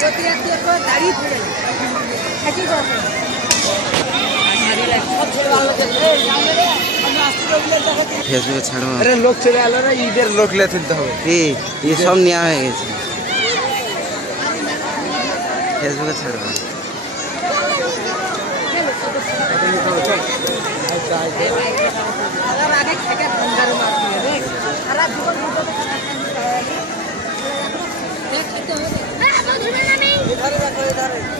প্রতিরাত্রির দাঁড়িয়ে পড়ে একই কথা ফেসবুকে ছাড়ো আরে লোক চলে এলো না ঈদের লোক লে হবে এই এই সব নেওয়া হয়ে গেছে ফেসবুকে ছাড়ো আগে থেকে tardes.